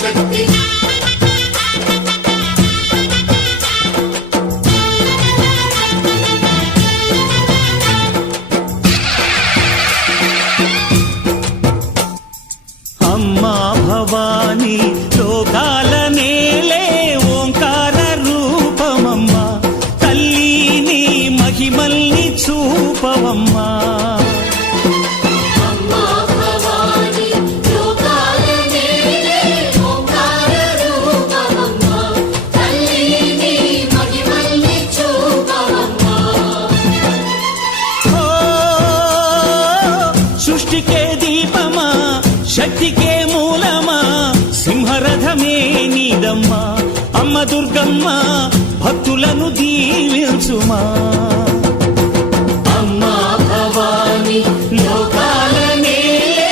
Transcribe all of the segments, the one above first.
శక్తి. అమ్మా భవాని లోకాల నేలే ఓంకార రూపమమ్మా, తల్లిని మహిమల్ని చూపవమ్మా. అమ్మా భవాని లోకాల నేలే ఓంకార రూపమమ్మా, తల్లిని మహిమల్ని చూపవమ్మా. ఓ సృష్టికే దీపమా, శక్తికే మూలమా, సింహరథమే నీదమ్మా. అమ్మ దుర్గమ్మ భక్తులను దీవించుమా. అమ్మా భవాని లోకాల నేలే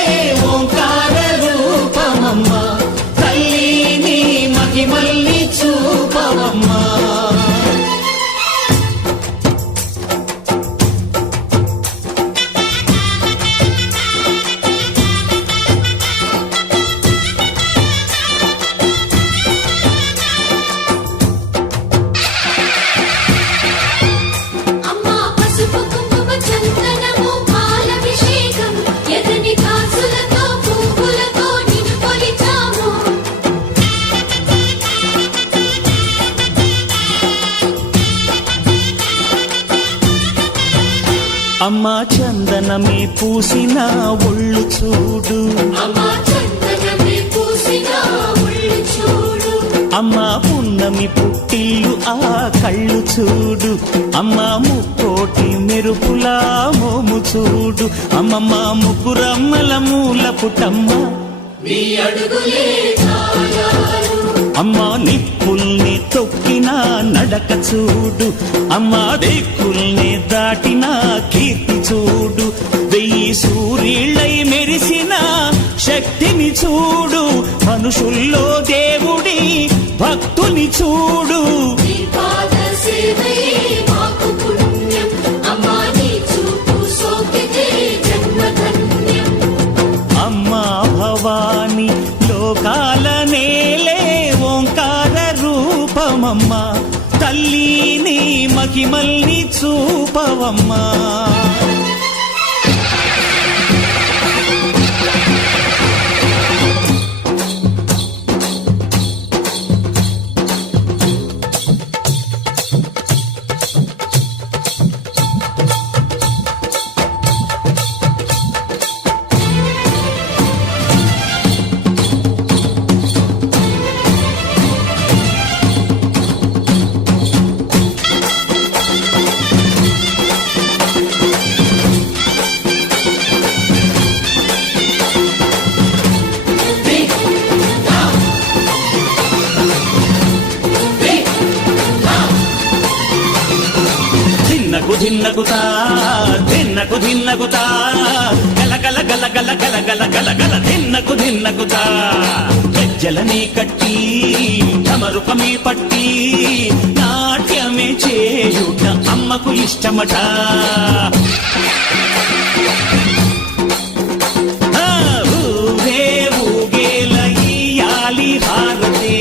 ఓంకార రూపమమ్మా, తల్లిని మహిమల్ని చూపవమ్మా. అమ్మా పసుపు కుంకుమ చందనము పాలభిషేకం, ఎర్రని కాసులతో పువ్వులతో నిన్ను కొలిచాము. అమ్మా చందనమే పూసిన ఒళ్ళు చూడు, అమ్మా చందనమే పూసిన ఒళ్ళు చూడు. అమ్మా పున్నమి పుట్టిల్లు ఆ కళ్ళు చూడు, అమ్మా ముక్కోటి మెరుపులా మోము చూడు. అమ్మమ్మ ముగ్గురమ్మల మూల పుట్టమ్మ, నీ అడుగులే ఛాయాలు. అమ్మా నిప్పుల్ని తొక్కిన నడక చూడు, అమ్మా దిక్కుల్ని దాటిన కీర్తి చూడు. 1000 సూర్యుళ్ళై మెరిసిన శక్తిని చూడు, మనుషుల్లో దేవుడి భక్తుని చూడు. నీ పాద సేవయే మాకు పుణ్యం, అమ్మా నీ చూపు సోకితే జన్మధన్యం. అమ్మా భవాని లోకాల నేలే ఓంకార రూపమమ్మా, తల్లిని మహిమల్ని చూపవమ్మా. ధిన్నగుతా ధిన్నగుతా గలగల గలగల గలగల గలగల ధిన్నగుతా. గజ్జలనే కట్టి తమరుపమే పట్టి నాట్యమే చేయుట అమ్మకు ఇష్టమట. ఊగే ఊగేల ఇయ్యాలి హారతే,